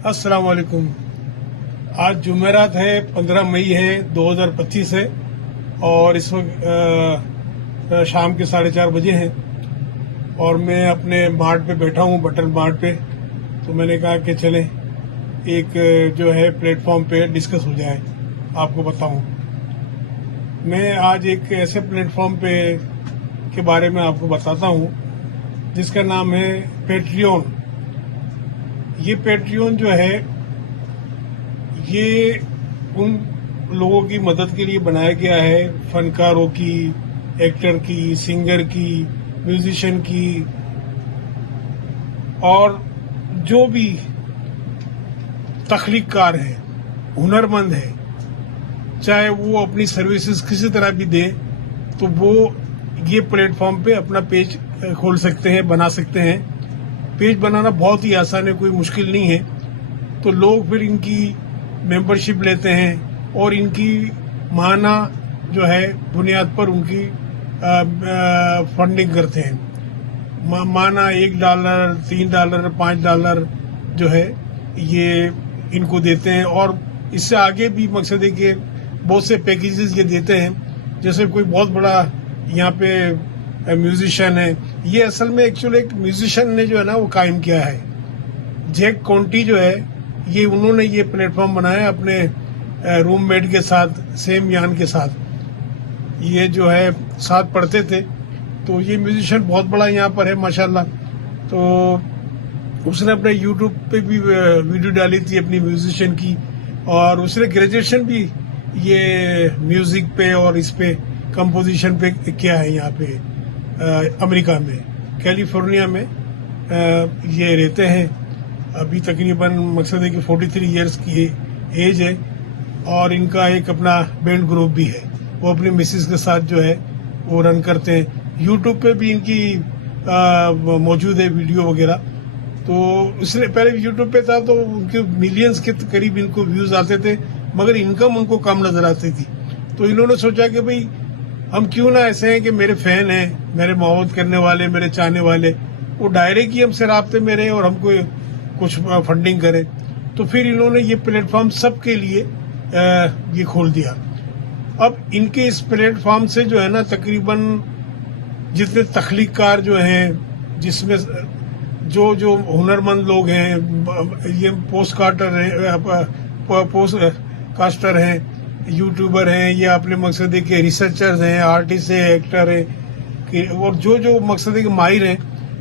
अस्सलाम वालेकुम। आज जुमेरात है, 15 मई है 2025 है और इस वक्त शाम के 4:30 बजे हैं और मैं अपने मार्ट पे बैठा हूँ, बटन मार्ट पे। तो मैंने कहा कि चलें एक जो है प्लेटफॉर्म पे डिस्कस हो जाए, आपको बताऊं। मैं आज एक ऐसे प्लेटफॉर्म पे के बारे में आपको बताता हूँ जिसका नाम है पेट्रियन। ये पेट्रियन जो है ये उन लोगों की मदद के लिए बनाया गया है, फनकारों की, एक्टर की, सिंगर की, म्यूजिशियन की, और जो भी तख्लीककार है, हुनरमंद है, चाहे वो अपनी सर्विसेज किसी तरह भी दे तो वो ये प्लेटफॉर्म पे अपना पेज खोल सकते हैं, बना सकते हैं। पेज बनाना बहुत ही आसान है, कोई मुश्किल नहीं है। तो लोग फिर इनकी मेंबरशिप लेते हैं और इनकी माहाना जो है बुनियाद पर उनकी फंडिंग करते हैं। माना $1, $3, $5 जो है ये इनको देते हैं और इससे आगे भी मकसद है कि बहुत से पैकेजेस ये देते हैं। जैसे कोई बहुत बड़ा यहाँ पे म्यूजिशियन है, ये असल में एक्चुअली एक म्यूजिशियन ने जो है ना वो कायम किया है। जैक कॉन्टी जो है ये उन्होंने ये प्लेटफॉर्म बनाया अपने रूममेट के साथ, सेम यान के साथ। ये जो है साथ पढ़ते थे। तो ये म्यूजिशियन बहुत बड़ा यहाँ पर है माशाल्लाह। तो उसने अपने यूट्यूब पे भी वीडियो डाली थी अपनी म्यूजिशियन की, और उसने ग्रेजुएशन भी ये म्यूजिक पे और इस पे कंपोजिशन पे किया है। यहाँ पे अमेरिका में, कैलिफोर्निया में ये रहते हैं। अभी तकरीबन मकसद है कि 43 इयर्स की एज है और इनका एक अपना बैंड ग्रुप भी है। वो अपनी मिसेस के साथ जो है वो रन करते हैं। यूट्यूब पे भी इनकी मौजूद है वीडियो वगैरह। तो इसलिए पहले यूट्यूब पे था तो उनके मिलियंस के करीब इनको व्यूज आते थे, मगर इनकम उनको कम नजर आती थी। तो इन्होंने सोचा कि भाई हम क्यों ना ऐसे हैं कि मेरे फैन हैं, मेरे मोहब्बत करने वाले, मेरे चाहने वाले, वो डायरेक्ट ही हमसे राब्ते में रहे और हमको कुछ फंडिंग करे। तो फिर इन्होंने ये प्लेटफॉर्म सबके लिए ये खोल दिया। अब इनके इस प्लेटफॉर्म से जो है ना तकरीबन जितने तख्लीककार जो हैं, जिसमें जो हुनरमंद लोग हैं, ये पोस्ट कास्टर हैं, यूट्यूबर हैं, या अपने मकसद है कि रिसर्चर्स हैं, आर्टिस्ट हैं, एक्टर हैं, और जो मकसद है कि माहिर हैं,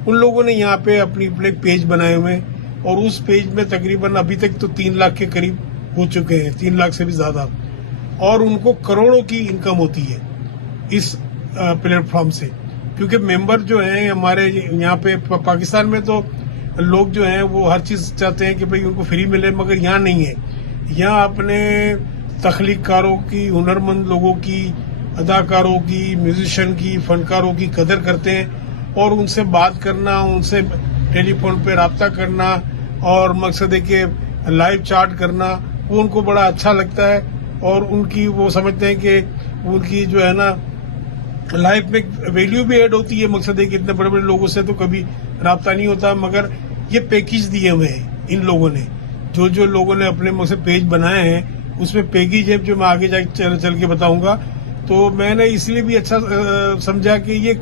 उन लोगों ने यहाँ पे अपने पेज बनाए हुए हैं। और उस पेज में तकरीबन अभी तक तो 3 लाख के करीब हो चुके हैं, 3 लाख से भी ज्यादा, और उनको करोड़ों की इनकम होती है इस प्लेटफॉर्म से। क्योंकि मेंबर जो हैं हमारे यहाँ पे पाकिस्तान में तो लोग जो हैं वो हर चीज चाहते हैं कि भाई उनको फ्री मिले, मगर यहाँ नहीं है। यहाँ अपने तख्लीककारों की, हुनरमंद लोगों की, अदाकारों की, म्यूजिशियन की, फनकारों की कदर करते हैं और उनसे बात करना, उनसे टेलीफोन पे राब्ता करना और मकसद है कि लाइव चैट करना, वो उनको बड़ा अच्छा लगता है। और उनकी वो समझते हैं कि उनकी जो है ना लाइफ में वैल्यू भी ऐड होती है। मकसद है कि इतने बड़े बड़े लोगों से तो कभी राब्ता नहीं होता, मगर ये पैकेज दिए हुए हैं इन लोगों ने। जो लोगों ने अपने मकसद पेज बनाए हैं उसमें पैकेज है जो मैं आगे जाके चल के बताऊंगा। तो मैंने इसलिए भी अच्छा समझा कि ये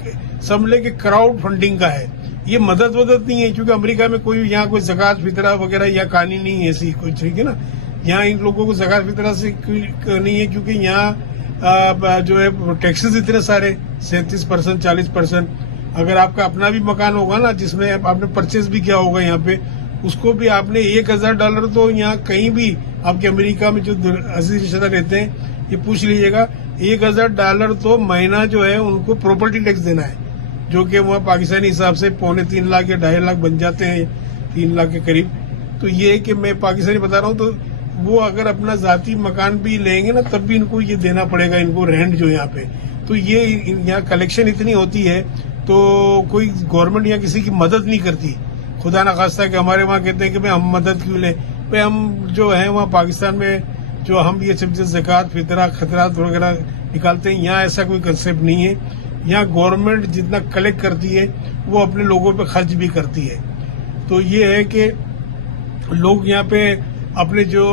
समझे कि क्राउड फंडिंग का है, ये मदद नहीं है। क्योंकि अमेरिका में कोई यहाँ कोई ज़कात फितरा वगैरह या कानून नहीं है ऐसी कुछ, ठीक है ना। यहाँ इन लोगों को ज़कात फितरा से नहीं है, क्योंकि यहाँ जो है टैक्सेस इतने सारे 37%, 40%। अगर आपका अपना भी मकान होगा ना जिसमें आपने परचेज भी किया होगा यहाँ पे, उसको भी आपने $1,000 तो यहाँ कहीं भी आपके अमेरिका में जो अजीज रिश्तेदार रहते हैं ये पूछ लीजिएगा, $1,000 तो महीना जो है उनको प्रॉपर्टी टैक्स देना है, जो कि वहाँ पाकिस्तानी हिसाब से 2.25 लाख या 2.5 लाख बन जाते हैं, 3 लाख के करीब। तो ये है कि मैं पाकिस्तानी बता रहा हूँ। तो वो अगर अपना जाती मकान भी लेंगे ना तब भी इनको ये देना पड़ेगा, इनको रेंट जो यहाँ पे। तो ये यहाँ कलेक्शन इतनी होती है तो कोई गवर्नमेंट या किसी की मदद नहीं करती। खुदा ना खास्ता कि हमारे वहाँ कहते हैं कि भाई हम मदद क्यों लें, भाई हम जो है वहाँ पाकिस्तान में जो हम ये सब ज़कात फितरा खतरात वगैरह निकालते हैं, यहाँ ऐसा कोई कंसेप्ट नहीं है। यहाँ गवर्नमेंट जितना कलेक्ट करती है वो अपने लोगों पे खर्च भी करती है। तो ये है कि लोग यहाँ पे अपने जो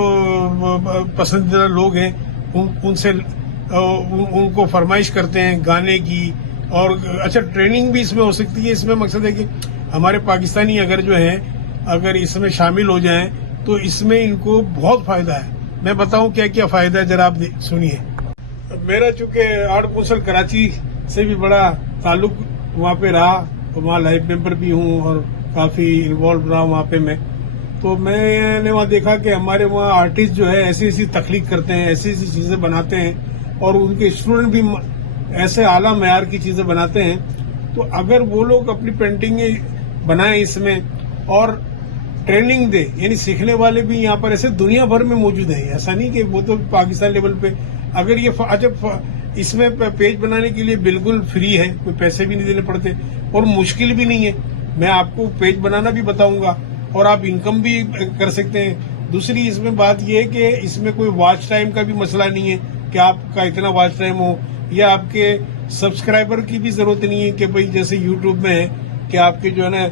पसंदीदा लोग हैं उनसे उनको फरमाइश करते हैं गाने की, और अच्छा ट्रेनिंग भी इसमें हो सकती है। इसमें मकसद है कि हमारे पाकिस्तानी अगर जो है अगर इसमें शामिल हो जाएं तो इसमें इनको बहुत फायदा है। मैं बताऊं क्या क्या फायदा है, जरा आप सुनिए। मेरा चूंकि आर्ट काउंसिल कराची से भी बड़ा ताल्लुक वहाँ पे रहा, तो वहाँ लाइफ मेंबर भी हूँ और काफी इन्वॉल्व रहा वहाँ पे मैं। तो मैंने वहाँ देखा कि हमारे वहाँ आर्टिस्ट जो है ऐसी ऐसी तख्लीक करते हैं, ऐसी ऐसी चीजें बनाते हैं, और उनके स्टूडेंट भी ऐसे आला मयार की चीजें बनाते हैं। तो अगर वो लोग अपनी पेंटिंग बनाएं इसमें और ट्रेनिंग दे, यानी सीखने वाले भी यहाँ पर ऐसे दुनिया भर में मौजूद है। ऐसा नहीं कि वो तो पाकिस्तान लेवल पे, अगर ये अच्छा इसमें पेज बनाने के लिए बिल्कुल फ्री है, कोई पैसे भी नहीं देने पड़ते और मुश्किल भी नहीं है। मैं आपको पेज बनाना भी बताऊंगा और आप इनकम भी कर सकते हैं। दूसरी इसमें बात यह है कि इसमें कोई वॉच टाइम का भी मसला नहीं है कि आपका इतना वॉच टाइम हो, या आपके सब्सक्राइबर की भी जरूरत नहीं है कि भाई जैसे यूट्यूब में है कि आपके जो है ना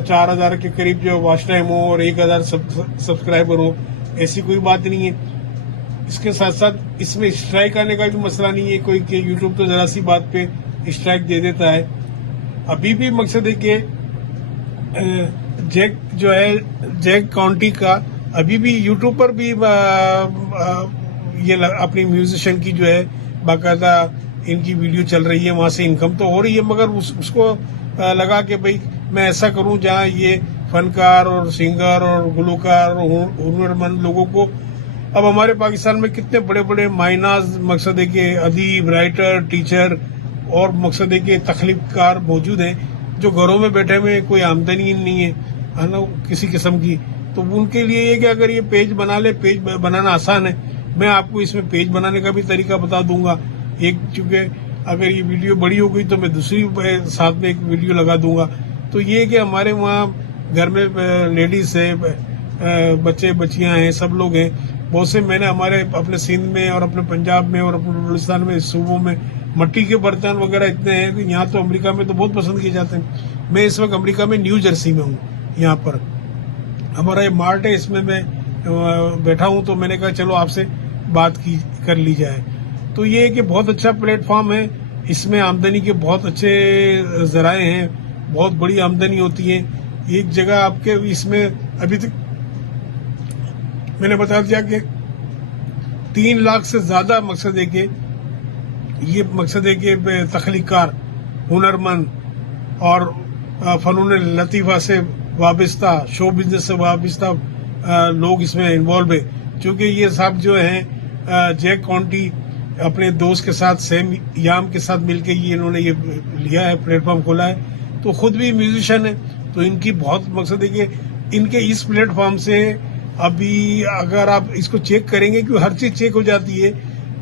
4000 के करीब जो वॉच टाइम हो और 1000 सब्सक्राइबर हो, ऐसी कोई बात नहीं है। इसके साथ साथ इसमें स्ट्राइक आने का भी मसला नहीं है कोई, कि यूट्यूब तो जरा सी बात पे स्ट्राइक दे देता है। अभी भी मकसद है कि जैक जो है जैक काउंटी का अभी भी यूट्यूब पर भी ये अपनी म्यूजिशियन की जो है बाकायदा इनकी वीडियो चल रही है, वहां से इनकम तो हो रही है, मगर उसको लगा कि भाई मैं ऐसा करूं जहां ये फनकार और सिंगर और गुलकार और हुनरमंद लोगों को, अब हमारे पाकिस्तान में कितने बड़े बड़े माइनाज मकसद है कि अदीब, राइटर, टीचर और मकसद है कि तख्लीककार मौजूद हैं जो घरों में बैठे हुए, कोई आमदनी नहीं है ना किसी किस्म की। तो उनके लिए ये कि अगर ये पेज बना ले, पेज बनाना आसान है। मैं आपको इसमें पेज बनाने का भी तरीका बता दूंगा। एक चूंकि अगर ये वीडियो बड़ी हो गई तो मैं दूसरी साथ में एक वीडियो लगा दूंगा। तो ये कि हमारे वहाँ घर में लेडीज है, बच्चे बच्चियां हैं, सब लोग हैं। बहुत से मैंने हमारे अपने सिंध में और अपने पंजाब में और अपने बलूचिस्तान में सूबों में मट्टी के बर्तन वगैरह इतने हैं कि यहाँ तो अमेरिका में तो बहुत पसंद किए जाते हैं। मैं इस वक्त अमेरिका में न्यू जर्सी में हूँ। यहाँ पर हमारा ये मार्ट है, इसमें मैं बैठा हूँ, तो मैंने कहा चलो आपसे बात कर ली जाए। तो ये कि बहुत अच्छा प्लेटफॉर्म है, इसमें आमदनी के बहुत अच्छे जराए हैं, बहुत बड़ी आमदनी होती है। एक जगह आपके इसमें अभी तक मैंने बता दिया कि 3 लाख से ज्यादा मकसद है कि ये मकसद है कि तख्लीकार, हुनरमंद और फनून लतीफा से वाबस्ता, शो बिजनेस से वाबस्ता लोग इसमें इन्वॉल्व है। क्योंकि ये साहब जो हैं जैक काउंटी अपने दोस्त के साथ सैम याम के साथ मिलकर ये इन्होंने ये लिया है, प्लेटफॉर्म खोला है। तो खुद भी म्यूजिशियन है, तो इनकी बहुत मकसद है कि इनके इस प्लेटफॉर्म से अभी अगर आप इसको चेक करेंगे कि हर चीज चेक हो जाती है,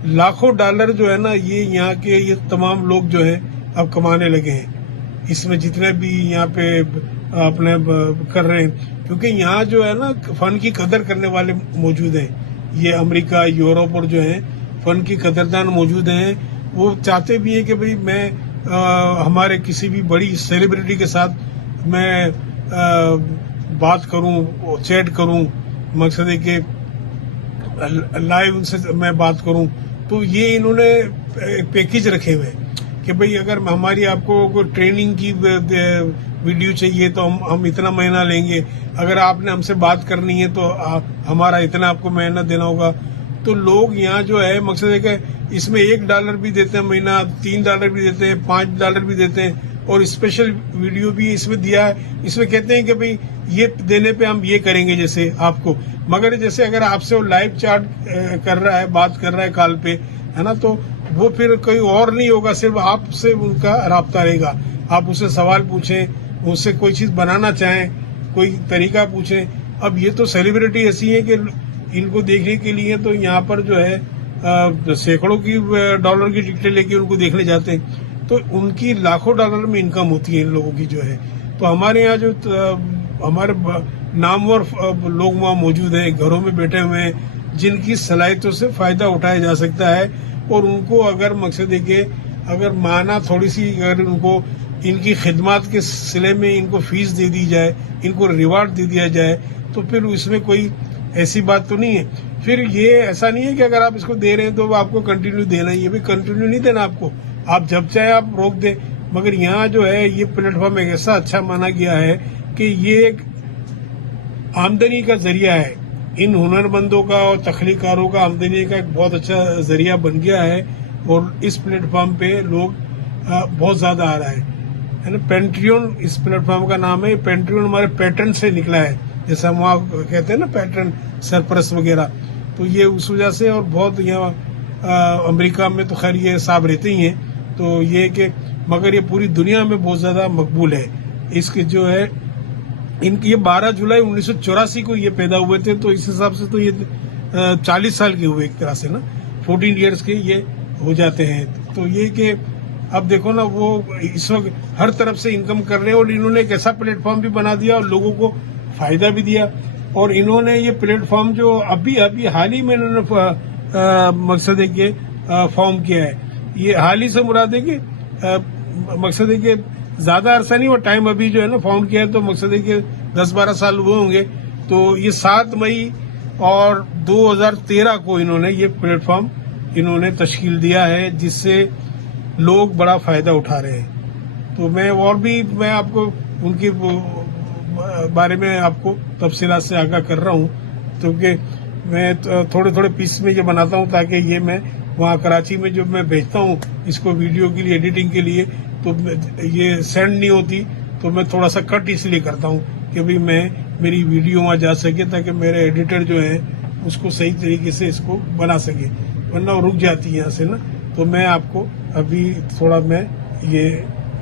लाखों डॉलर जो है ना ये यहाँ के ये तमाम लोग जो है अब कमाने लगे हैं इसमें, जितने भी यहाँ पे अपने कर रहे हैं। क्योंकि यहाँ जो है ना फन की कदर करने वाले मौजूद हैं, ये अमेरिका, यूरोप और जो है फन की कदरदान मौजूद हैं। वो चाहते भी हैं कि भाई मैं हमारे किसी भी बड़ी सेलिब्रिटी के साथ मैं बात करूं, चैट करूं, मकसद है कि लाइव उनसे मैं बात करूं। तो ये इन्होंने पैकेज रखे हुए हैं कि भाई अगर हमारी आपको कोई ट्रेनिंग की वीडियो चाहिए तो हम इतना महीना लेंगे, अगर आपने हमसे बात करनी है तो हमारा इतना आपको महीना देना होगा। तो लोग यहाँ जो है मकसद है कि इसमें $1 भी देते हैं महीना, $3 भी देते हैं, $5 भी देते हैं, और स्पेशल वीडियो भी इसमें दिया है। इसमें कहते हैं कि भाई ये देने पे हम ये करेंगे जैसे आपको, मगर जैसे अगर आपसे वो लाइव चैट कर रहा है, बात कर रहा है कॉल पे, है ना, तो वो फिर कोई और नहीं होगा, सिर्फ आपसे उनका राब्ता रहेगा। आप उससे सवाल पूछें, उससे कोई चीज बनाना चाहें, कोई तरीका पूछें। अब ये तो सेलिब्रिटी ऐसी है कि इनको देखने के लिए तो यहाँ पर जो है सैकड़ों की डॉलर की टिकटें लेके उनको देखने जाते हैं। तो उनकी लाखों डॉलर में इनकम होती है इन लोगों की जो है। तो हमारे यहाँ जो हमारे नामवर लोग वहाँ मौजूद हैं, घरों में बैठे हुए हैं, जिनकी सलाहियतों से फायदा उठाया जा सकता है। और उनको अगर मकसद है कि अगर माना थोड़ी सी अगर उनको ان کی خدمات کے سلسلے میں ان کو فیس دے دی جائے، ان کو ریوارڈ دے دیا جائے، تو پھر اس میں کوئی ایسی بات تو نہیں ہے. پھر یہ ایسا نہیں ہے کہ اگر آپ اس کو دے رہے ہیں تو آپ کو کنٹینیو دینا ہے. یہ بھی کنٹینیو نہیں دینا آپ کو، آپ جب چاہے آپ روک دیں. مگر یہاں جو ہے یہ پلیٹ فارم ایک ایسا اچھا مانا گیا ہے کہ یہ ایک آمدنی کا ذریعہ ہے. ان ہنرمندوں کا اور تخلیقکاروں کا آمدنی کا ایک بہت اچھا ذریعہ بن گیا ہے، اور اس پلیٹ فارم پہ لوگ بہت زیادہ آ رہا ہے نا. پینٹریون اس پلیٹ فارم کا نام ہے. پینٹریون ہمارے پیٹرن سے نکلا ہے، جیسا ہم وہاں کہتے ہیں نا پیٹرن، سرپرست وغیرہ. تو یہ اس وجہ سے، اور بہت یہاں امریکہ میں تو خیر یہ صاحب رہتے ہی ہیں، تو یہ کہ مگر یہ پوری دنیا میں بہت زیادہ مقبول ہے. اس کے جو ہے ان کی یہ 12 جولائی 1984 کو یہ پیدا ہوئے تھے، تو اس حساب سے تو یہ 40 سال کے ہوئے ایک طرح سے نا، 14 ایئرس کے یہ ہو جاتے ہیں. تو یہ کہ اب دیکھو نا، وہ اس وقت ہر طرف سے انکم کر رہے ہیں، اور انہوں نے ایک ایسا پلیٹ فارم بھی بنا دیا اور لوگوں کو فائدہ بھی دیا. اور انہوں نے یہ پلیٹ فارم جو ابھی حال ہی میں انہوں نے مقصد ہے کہ فارم کیا ہے، یہ حال ہی سے مراد ہے کہ مقصد ہے کہ زیادہ عرصہ نہیں، وہ ٹائم ابھی جو ہے نا فارم کیا ہے، تو مقصد ہے کہ 10-12 سال ہوئے ہوں گے. تو یہ 7 مئی اور 2013 کو انہوں نے یہ پلیٹ فارم انہوں نے تشکیل دیا ہے، جس سے لوگ بڑا فائدہ اٹھا رہے ہیں. تو میں آپ کو ان کے بارے میں آپ کو تفصیلات سے آگاہ کر رہا ہوں، کیونکہ میں تھوڑے پیس میں یہ بناتا ہوں تاکہ یہ میں وہاں کراچی میں جب میں بھیجتا ہوں اس کو ویڈیو کے لیے، ایڈیٹنگ کے لیے، تو یہ سینڈ نہیں ہوتی، تو میں تھوڑا سا کٹ اس لیے کرتا ہوں کہ بھئی میری ویڈیو وہاں جا سکے، تاکہ میرے ایڈیٹر جو ہے اس کو صحیح طریقے سے اس کو بنا سکے، ورنہ وہ رک جاتی ہے یہاں سے نا. تو میں آپ کو ابھی تھوڑا میں یہ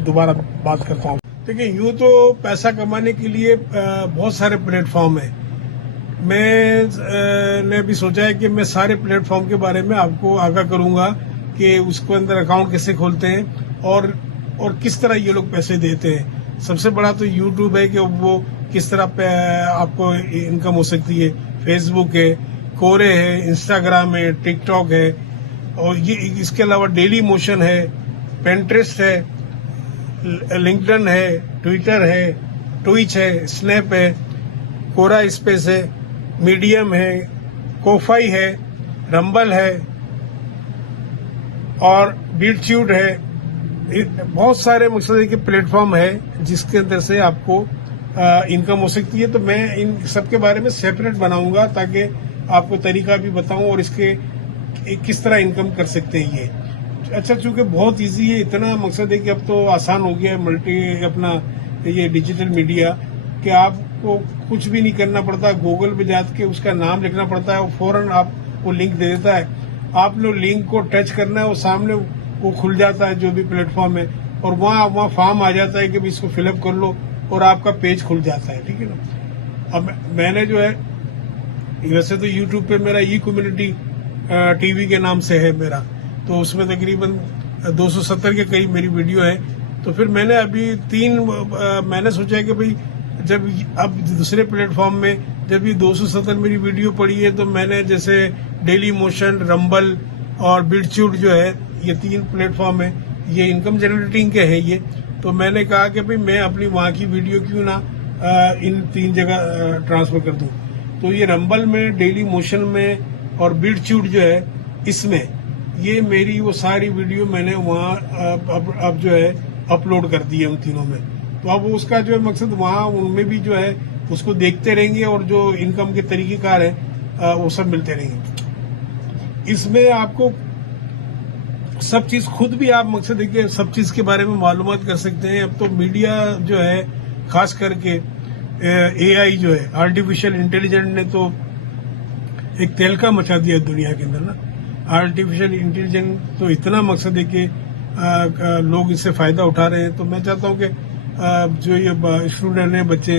دوبارہ بات کرتا ہوں. دیکھیں، یوں تو پیسہ کمانے کے لیے بہت سارے پلیٹ فارم ہیں. میں نے بھی سوچا ہے کہ میں سارے پلیٹ فارم کے بارے میں آپ کو آگاہ کروں گا کہ اس کو اندر اکاؤنٹ کیسے کھولتے ہیں اور کس طرح یہ لوگ پیسے دیتے ہیں. سب سے بڑا تو یوٹیوب ہے کہ وہ کس طرح آپ کو انکم ہو سکتی ہے. فیس بک ہے، کورے ہے، انسٹاگرام ہے، ٹک ٹاک ہے، اور یہ اس کے علاوہ ڈیلی موشن ہے، پینٹریسٹ ہے، لنکڈن ہے، ٹویٹر ہے، ٹویچ ہے، اسنیپ ہے، کورا اسپیس ہے، میڈیم ہے، کوفائی ہے، رمبل ہے، اور بیٹ چیوٹ ہے. بہت سارے مقصد کے پلیٹ فارم ہے جس کے اندر سے آپ کو انکم ہو سکتی ہے. تو میں ان سب کے بارے میں سیپریٹ بناؤں گا تاکہ آپ کو طریقہ بھی بتاؤں اور اس کے کس طرح انکم کر سکتے ہیں. یہ اچھا چونکہ بہت ایزی ہے، اتنا مقصد ہے کہ اب تو آسان ہو گیا ہے اپنا یہ ڈیجیٹل میڈیا، کہ آپ کو کچھ بھی نہیں کرنا پڑتا. گوگل پہ جا کے اس کا نام لکھنا پڑتا ہے، وہ فوراً آپ کو لنک دے دیتا ہے. آپ نے لنک کو ٹچ کرنا ہے، وہ سامنے وہ کھل جاتا ہے جو بھی پلیٹ فارم ہے، اور وہاں فارم آ جاتا ہے کہ اس کو فل اپ کر لو، اور آپ کا پیج کھل جاتا ہے. ٹھیک ہے نا. اب میں نے جو ہے، ویسے تو یوٹیوب پہ میرا کمیونٹی ٹی وی کے نام سے ہے میرا، تو اس میں تقریباً 270 کے قریب میری ویڈیو ہے. تو پھر میں نے ابھی میں نے سوچا کہ بھئی جب اب دوسرے پلیٹ فارم میں جب یہ 270 میری ویڈیو پڑی ہے، تو میں نے جیسے ڈیلی موشن، رمبل اور بیٹ چیوٹ جو ہے، یہ 3 پلیٹ فارم ہیں، یہ انکم جنریٹنگ کے ہیں یہ. تو میں نے کہا کہ بھئی میں اپنی وہاں کی ویڈیو کیوں نہ ان 3 جگہ ٹرانسفر کر دوں. تو یہ رمبل میں، ڈیلی موشن میں اور بیٹ چیوٹ جو ہے، اس میں یہ میری وہ ساری ویڈیو میں نے وہاں اب جو ہے اپلوڈ کر دی ہے ان تینوں میں. تو اب اس کا جو ہے مقصد وہاں ان میں بھی جو ہے اس کو دیکھتے رہیں گے، اور جو انکم کے طریقہ کار ہیں وہ سب ملتے رہیں گے. اس میں آپ کو سب چیز خود بھی آپ مقصد ہے کہ سب چیز کے بارے میں معلومات کر سکتے ہیں. اب تو میڈیا جو ہے، خاص کر کے اے آئی جو ہے، آرٹیفیشل انٹیلیجنس نے تو ایک تہلکہ مچا دیا دنیا کے اندر نا. آرٹیفیشل انٹیلیجنس تو اتنا مقصد ہے کہ لوگ اس سے فائدہ اٹھا رہے ہیں. تو میں چاہتا ہوں کہ جو یہ اسٹوڈنٹ ہیں، بچے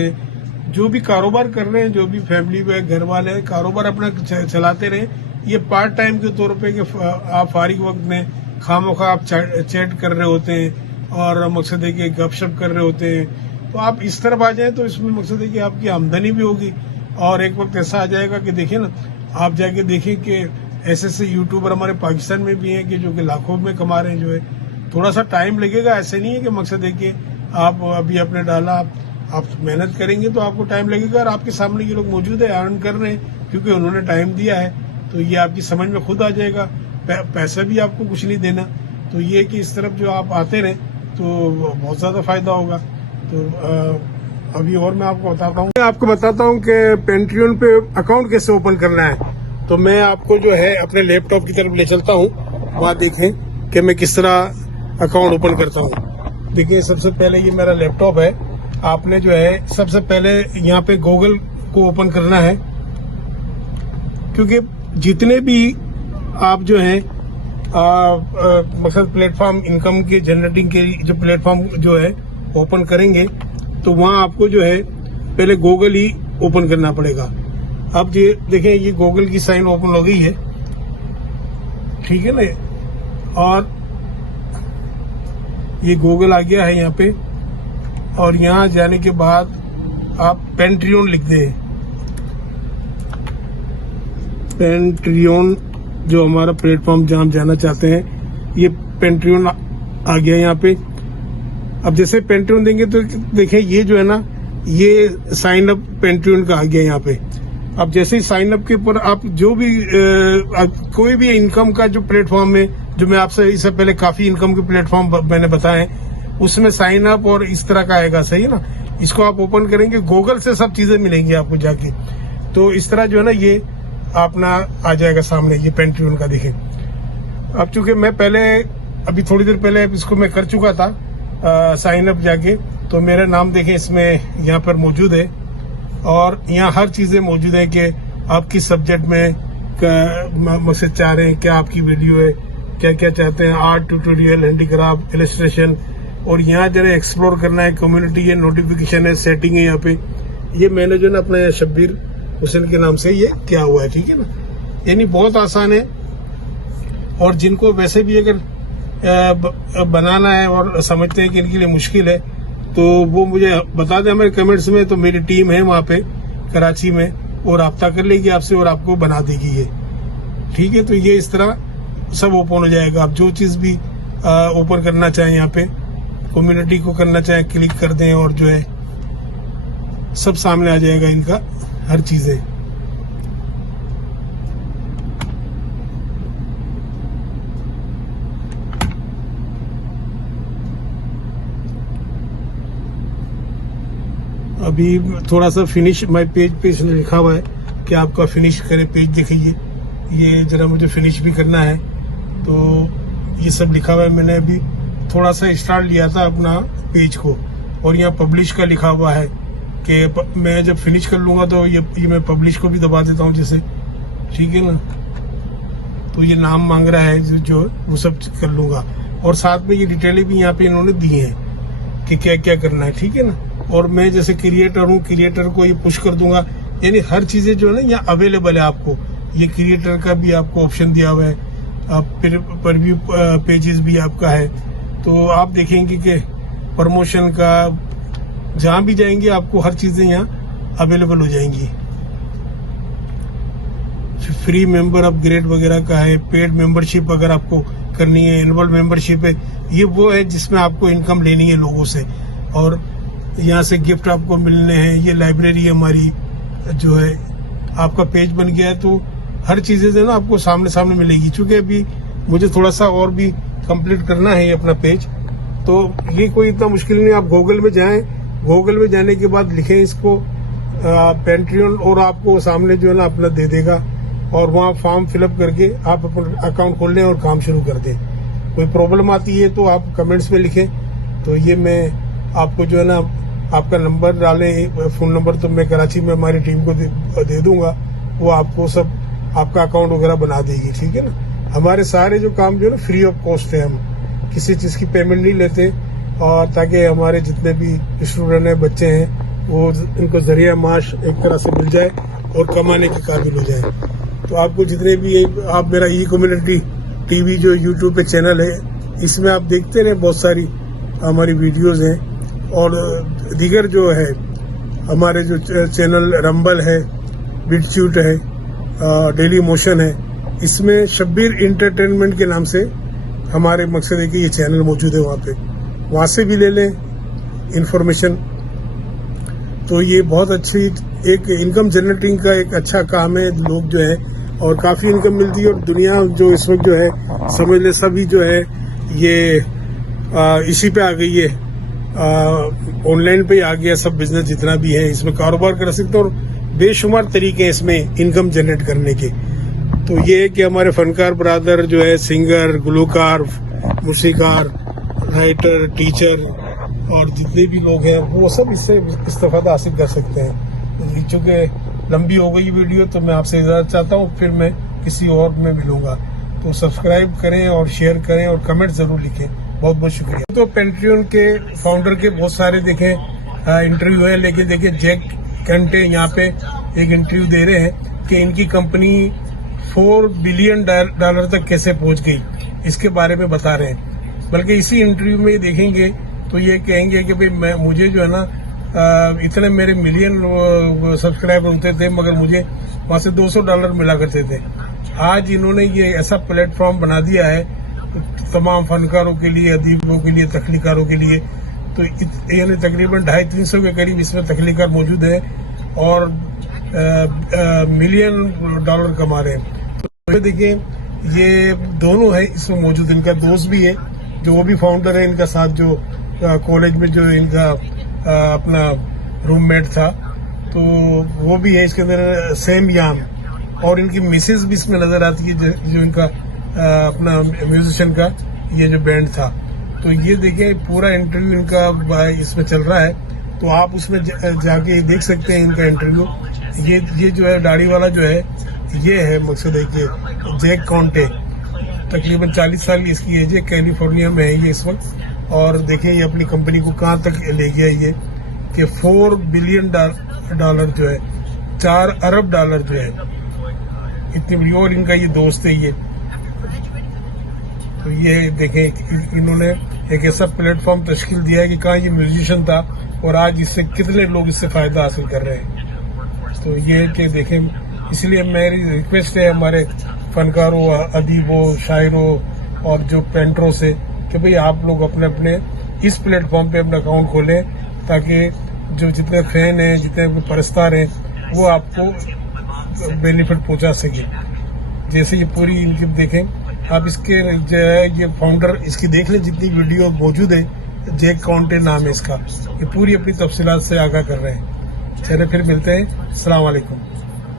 جو بھی کاروبار کر رہے ہیں، جو بھی فیملی میں گھر والے کاروبار اپنا چلاتے رہیں. یہ پارٹ ٹائم کے طور پہ کہ آپ فارغ وقت میں خواہ آپ چیٹ کر رہے ہوتے ہیں اور مقصد ہے کہ گپ شپ کر رہے ہوتے ہیں، تو آپ اس طرف آ جائیں تو اس میں مقصد ہے کہ آپ کی آمدنی بھی ہوگی. اور ایک وقت ایسا آ جائے گا کہ دیکھیں نا، آپ جا کے دیکھیں کہ ایسے یوٹیوبر ہمارے پاکستان میں بھی ہیں کہ جو کہ لاکھوں میں کما رہے ہیں. جو ہے تھوڑا سا ٹائم لگے گا، ایسے نہیں ہے کہ مقصد ہے کہ آپ ابھی آپ نے ڈالا، آپ محنت کریں گے تو آپ کو ٹائم لگے گا، اور آپ کے سامنے یہ لوگ موجود ہیں، ارن کر رہے ہیں کیونکہ انہوں نے ٹائم دیا ہے، تو یہ آپ کی سمجھ میں خود آ جائے گا، پیسہ بھی آپ کو کچھ نہیں دینا. تو یہ کہ اس طرف جو آپ آتے رہیں تو بہت زیادہ فائدہ ہوگا. تو ابھی اور میں آپ کو بتاتا ہوں کہ پینٹریون پہ اکاؤنٹ کیسے اوپن کرنا ہے. تو میں آپ کو جو ہے اپنے لیپ ٹاپ کی طرف لے چلتا ہوں، وہاں دیکھیں کہ میں کس طرح اکاؤنٹ اوپن کرتا ہوں. دیکھیں سب سے پہلے یہ میرا لیپ ٹاپ ہے. آپ نے جو ہے سب سے پہلے یہاں پہ گوگل کو اوپن کرنا ہے، کیونکہ جتنے بھی آپ جو ہیں مقصد پلیٹ فارم انکم کے جنریٹنگ کے جو پلیٹ فارم جو ہے اوپن کریں گے تو وہاں آپ کو جو ہے پہلے گوگل ہی اوپن کرنا پڑے گا. اب یہ دیکھیں یہ گوگل کی سائن اوپن ہو گئی ہے، ٹھیک ہے نا، اور یہ گوگل آ گیا ہے یہاں پہ، اور یہاں جانے کے بعد آپ پینٹریون لکھ دیں. پینٹریون جو ہمارا پلیٹ فارم جہاں ہم جانا چاہتے ہیں، یہ پینٹریون آ گیا یہاں پہ. اب جیسے پینٹریون دیں گے تو دیکھیں یہ جو ہے نا یہ سائن اپ پینٹریون کا آ گیا یہاں پہ. اب جیسے ہی سائن اپ کے اوپر آپ جو بھی کوئی بھی انکم کا جو پلیٹ فارم ہے، جو میں آپ سے اس سے پہلے کافی انکم کے پلیٹ فارم میں نے بتائے، اس میں سائن اپ اور اس طرح کا آئے گا، صحیح ہے نا. اس کو آپ اوپن کریں گے، گوگل سے سب چیزیں ملیں گی آپ کو جا کے. تو اس طرح جو ہے نا یہ اپنا آ جائے گا سامنے یہ پینٹریون کا. دیکھیں اب چونکہ میں پہلے ابھی تھوڑی دیر پہلے اس کو میں کر چکا تھا سائن اپ جا کے، تو میرا نام دیکھیں اس میں یہاں پر موجود ہے، اور یہاں ہر چیزیں موجود ہیں کہ آپ کس سبجیکٹ میں مقصد چاہ رہے ہیں، کیا آپ کی ویڈیو ہے، کیا کیا چاہتے ہیں، art tutorial, handy craft, illustration. اور یہاں ذرا ایکسپلور کرنا ہے، کمیونٹی ہے، نوٹیفیکیشن ہے، سیٹنگ ہے. یہاں پہ یہ میں نے جو ہے نا اپنا شبیر حسین کے نام سے یہ کیا ہوا ہے، ٹھیک ہے نا. یعنی بہت آسان ہے، اور جن کو ویسے بھی اگر بنانا ہے اور سمجھتے ہیں کہ ان کے لیے مشکل ہے تو وہ مجھے بتا دیں ہمارے کمنٹس میں. تو میری ٹیم ہے وہاں پہ کراچی میں، اور رابطہ کر لے گی آپ سے اور آپ کو بنا دے گی یہ، ٹھیک ہے. تو یہ اس طرح سب اوپن ہو جائے گا. آپ جو چیز بھی اوپن کرنا چاہیں یہاں پہ کمیونٹی کو کرنا چاہیں کلک کر دیں، اور جو ہے سب سامنے آ جائے گا ان کا ہر چیزیں. ابھی تھوڑا سا فنش مائی پیج پہ اس نے لکھا ہوا ہے کہ آپ کا فنش کرے پیج. دیکھیے یہ ذرا مجھے فنش بھی کرنا ہے، تو یہ سب لکھا ہوا ہے. میں نے ابھی تھوڑا سا اسٹارٹ لیا تھا اپنا پیج کو، اور یہاں پبلش کا لکھا ہوا ہے کہ میں جب فنش کر لوں گا تو یہ میں پبلش کو بھی دبا دیتا ہوں جیسے، ٹھیک ہے نا. تو یہ نام مانگ رہا ہے جو وہ سب کر لوں گا، اور ساتھ میں یہ ڈیٹیلیں بھی یہاں پہ انہوں نے دی ہیں کہ کیا کیا کرنا ہے، ٹھیک ہے نا. اور میں جیسے کریٹر ہوں، کریٹر کو یہ پش کر دوں گا. یعنی ہر چیزیں جو ہے نا یہاں اویلیبل ہے آپ کو. یہ کریٹر کا بھی آپ کو آپشن دیا ہوا ہے، پریویو پیجز بھی آپ کا ہے. تو آپ دیکھیں گے کہ پروموشن کا جہاں بھی جائیں گے آپ کو ہر چیزیں یہاں اویلیبل ہو جائیں گی. فری ممبر اپ گریڈ وغیرہ کا ہے. پیڈ ممبرشپ اگر آپ کو کرنی ہے، اینول ممبرشپ ہے. یہ وہ ہے جس میں آپ کو انکم لینی ہے لوگوں سے، اور یہاں سے گفٹ آپ کو ملنے ہیں. یہ لائبریری ہماری جو ہے آپ کا پیج بن گیا ہے، تو ہر چیزیں جو ہے نا آپ کو سامنے ملے گی. چونکہ ابھی مجھے تھوڑا سا اور بھی کمپلیٹ کرنا ہے یہ اپنا پیج، تو یہ کوئی اتنا مشکل نہیں. آپ گوگل میں جائیں، گوگل میں جانے کے بعد لکھیں اس کو پینٹریون، اور آپ کو سامنے جو ہے نا اپنا دے دے گا، اور وہاں فارم فل اپ کر کے آپ اپنا اکاؤنٹ کھول لیں اور کام شروع کر دیں. کوئی پرابلم آتی ہے تو آپ کمنٹس میں لکھیں. تو یہ میں آپ کو جو ہے نا آپ کا نمبر ڈالیں، فون نمبر، تو میں کراچی میں ہماری ٹیم کو دے دوں گا. وہ آپ کو سب آپ کا اکاؤنٹ وغیرہ بنا دے گی، ٹھیک ہے نا. ہمارے سارے جو کام جو ہے نا فری آف کاسٹ ہے، ہم کسی چیز کی پیمنٹ نہیں لیتے، اور تاکہ ہمارے جتنے بھی اسٹوڈنٹ ہیں، بچے ہیں، وہ ان کو ذریعہ معاش ایک طرح سے مل جائے اور کمانے کے قابل ہو جائے. تو آپ کو جتنے بھی آپ میرا ای کمیونٹی ٹی وی جو یوٹیوب پہ چینل ہے، اس میں آپ دیکھتے رہیں، بہت ساری ہماری ویڈیوز ہیں. اور دیگر جو ہے ہمارے جو چینل رمبل ہے، بٹ چیوٹ ہے، ڈیلی موشن ہے، اس میں شبیر انٹرٹینمنٹ کے نام سے ہمارے مقصد ہے کہ یہ چینل موجود ہے. وہاں سے بھی لے لیں، इंफॉर्मेशन। तो ये बहुत अच्छी एक इनकम जनरेटिंग का एक अच्छा काम है। लोग जो है और काफ़ी इनकम मिलती है, और दुनिया जो इस वक्त जो है समझ ले सभी जो है ये इसी पे आ गई है, ऑनलाइन पे आ गया सब बिजनेस जितना भी है, इसमें कारोबार कर सकते हो और बेशुमार तरीके हैं इसमें इनकम जनरेट करने के। तो ये है कि हमारे फनकार ब्रादर जो है सिंगर, गुलकार, मूसीकार, राइटर, टीचर और जितने भी लोग हैं वो सब इससे इस्तेफादा हासिल कर सकते हैं। चूँकि लंबी हो गई वीडियो तो मैं आपसे इजाज़त चाहता हूँ, फिर मैं किसी और में मिलूंगा। तो सब्सक्राइब करें और शेयर करें और कमेंट ज़रूर लिखें। बहुत बहुत शुक्रिया। तो पेट्रियन के फाउंडर के बहुत सारे देखें इंटरव्यू हैं, लेकिन देखिए जैक कैंटे यहाँ पे एक इंटरव्यू दे रहे हैं कि इनकी कंपनी $4 बिलियन तक कैसे पहुंच गई, इसके बारे में बता रहे हैं। बल्कि इसी इंटरव्यू में देखेंगे तो ये कहेंगे कि भाई मुझे जो है ना इतने मेरे मिलियन सब्सक्राइबर होते थे, मगर मुझे वहां से $200 मिला करते थे। आज इन्होंने ये ऐसा प्लेटफॉर्म बना दिया है तमाम फनकारों के लिए, अदीबों के लिए, तख्लीकारों के लिए। तो यानी तकरीबन 250-300 के करीब इसमें तख्लीकार मौजूद है और $1 कमा रहे हैं। तो देखिए ये दोनों है इसमें मौजूद। इनका दोस्त भी है जो वो भी फाउंडर है इनका साथ, जो कॉलेज में जो इनका अपना रूममेट था, तो वो भी है इसके अंदर सैम याम। और इनकी मिसेज भी इसमें नजर आती है जो इनका अपना म्यूजिशियन का ये जो बैंड था। तो ये देखिए पूरा इंटरव्यू इनका इसमें चल रहा है, तो आप उसमें जाके देख सकते हैं इनका इंटरव्यू। ये जो है दाढ़ी वाला जो है ये है मकसद है कि जैक कॉन्टे, तकरीबन 40 साल की इसकी एज है, कैलिफोर्निया में है ये इस वक्त। और देखें ये अपनी कंपनी को कहाँ तक ले गया ये कि $4 बिलियन जो है, $4 अरब जो है, इतनी बड़ी। और इनका ये दोस्त है ये। तो ये देखें इन्होंने एक ऐसा प्लेटफॉर्म तश्कील दिया है कि कहाँ ये म्यूजिशियन था और आज इससे कितने लोग इससे फायदा हासिल कर रहे हैं। तो ये कि देखें, इसलिए मेरी रिक्वेस्ट है हमारे फनकारों, अदीबों, शायरों और जो पेंटरों से कि भाई आप लोग अपने अपने इस प्लेटफॉर्म पे अपना अकाउंट खोलें, ताकि जो जितने फैन हैं, जितने परस्तार हैं, वो आपको बेनिफिट पहुंचा सके। जैसे ये पूरी इनकी देखें आप, इसके जो है ये फाउंडर इसकी देख लें, जितनी वीडियो मौजूद है, जैक कॉन्टे नाम है इसका, ये पूरी अपनी तफसीलात से आगाह कर रहे हैं। चलिए फिर मिलते हैं। अस्सलाम वालेकुम।